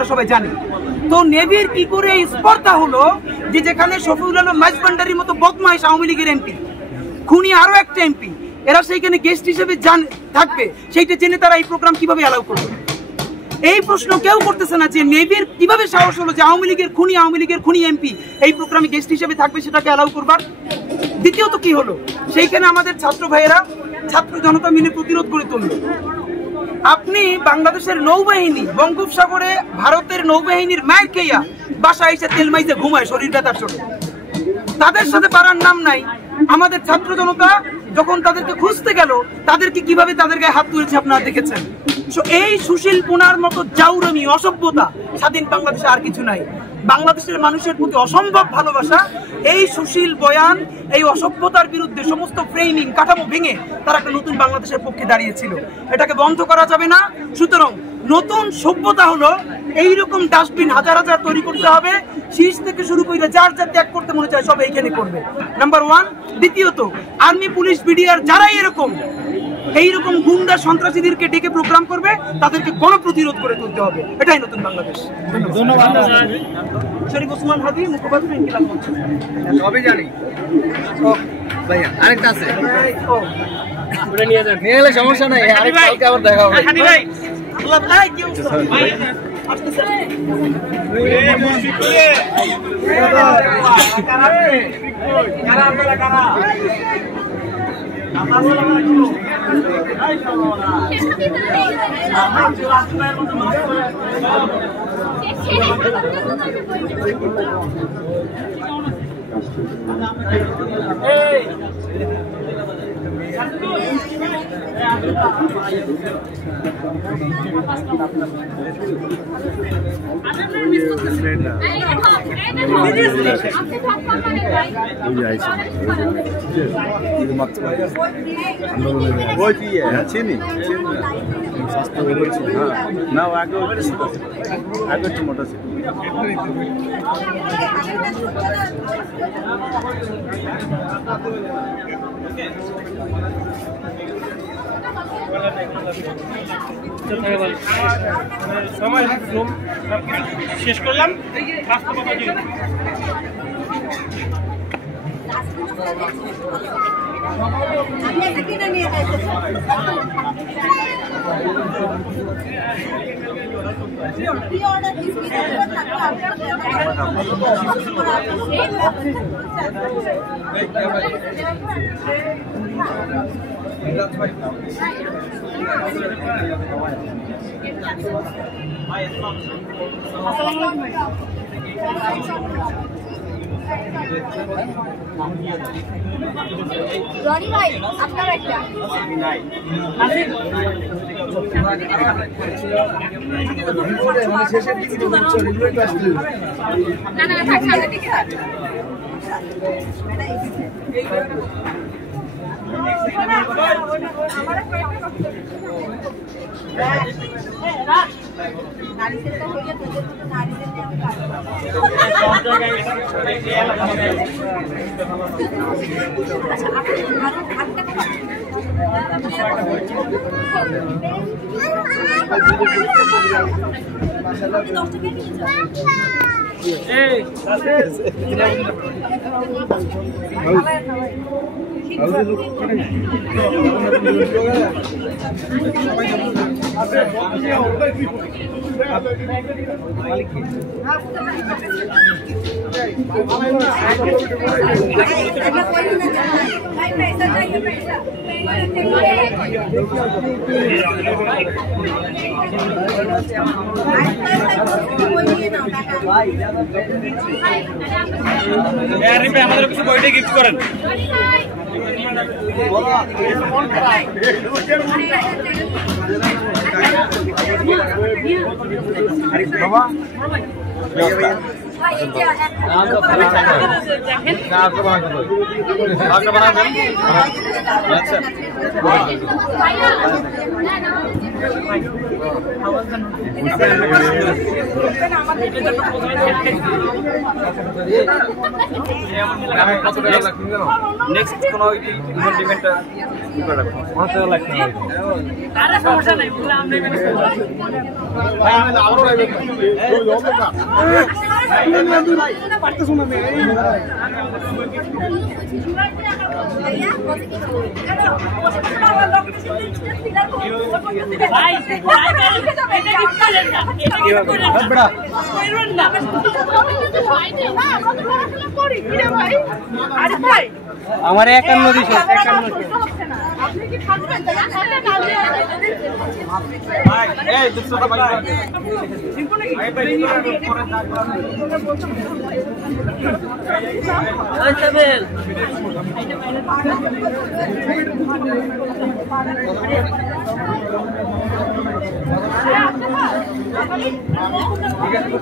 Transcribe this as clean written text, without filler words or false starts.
আমরা সবাই জানি। তো নেভির কি করে এই স্পর্ধা হলো যে যেখানে শফিউল আলম মাইজভান্ডারির মতো বদমাইশ আওয়ামী লীগের এমপি, খুনি আরো একটা এমপি, এরা সেইখানে গেস্ট হিসেবে থাকবে, সেইটা জেনে তারা এই প্রোগ্রাম কিভাবে অ্যালাউ করবে? এই প্রশ্ন কেউ করতেছে না যে নেভির কিভাবে সাহস হলো যে আওয়ামী লীগের খুনি এমপি এই প্রোগ্রামে গেস্ট হিসেবে থাকবে, সেটাকে অ্যালাউ করবার। দ্বিতীয়ত কি হলো, সেইখানে আমাদের ছাত্র ভাইয়েরা, ছাত্র জনতা মিলে প্রতিরোধ করে তুলল। আপনি বাংলাদেশের নৌবাহিনী বঙ্গোপসাগরে ভারতের নৌবাহিনীর মায়ের খেয়া বাসায় এসে তেল মাইজে ঘুমায় শরীর ব্যথার জন্য, তাদের সাথে পারার নাম নাই। আমাদের ছাত্র জনতা যখন তাদেরকে খুঁজতে গেল, তাদেরকে কিভাবে তাদের গায়ে হাত তুলেছে আপনারা দেখেছেন। এই সুশীল পুনার মতো জাউরামি, অসভ্যতা স্বাধীন বাংলাদেশে আর কিছু নাই। বাংলাদেশের মানুষের প্রতি অসম্ভব ভালোবাসা, এই সুশীল বয়ান, এই অসভ্যতার বিরুদ্ধে সমস্ত ফ্রেমিং কাঠামো ভেঙে তারা একটা নতুন বাংলাদেশের পক্ষে দাঁড়িয়েছিল। এটাকে বন্ধ করা যাবে না। সুতরাং নতুন সভ্যতা হলো এইরকম ডাস্টবিন হাজার হাজার তৈরি করতে হবে, শীর্ষ থেকে শুরু করে যার যা ত্যাগ করতে মনে চায় সব এইখানে করবে, নাম্বার 1। দ্বিতীয়ত, আর্মি, পুলিশ, বিডিআর যারাই এইরকম গুন্ডা সন্ত্রাসীদেরকে ডেকে প্রোগ্রাম করবে, তাদেরকে গণপ্রতিরোধ করে তুলতে হবে। এটাই নতুন বাংলাদেশ। ধন্যবাদ। শরীফ ওসমান হাদি, মুখপাত্র, ইনকিলাব মঞ্চ। সবই জানি ভাইয়া, আরেকটা আছে, ওটা নিয়ে যান, নিয়ে গেলে সমস্যা নাই, আরেকটা আবার দেখা হবে। হাদি ভাই, আল্লাহ ভাই কি অবস্থা ভাই? আসতেছে না আগে একটু মোটা ছিল। সময় শেষ করলাম। রনি ভাই, আপনার একটা আমাদের কিছু বইটা গিফট করেন। আচ্ছা নেক্সট কোন ইভেন্টটা কি করে রাখবো 5000 লাগবে আরে সমস্যা নাই পুরো আমরা ম্যানেজ করব ভাই আমাদের আরো লাগবে ওই অবকা পারতেছ না ভাই এটা কি করেন না এটা কি করেন না বড়া কইরুন না করি কিরে ভাই আরে ভাই আমার 51 দিছে 51 আপনি কি খাবেন না খাবেন না ভাই এই 200 টাকা ভাই আচ্ছা বেল ঠিক আছে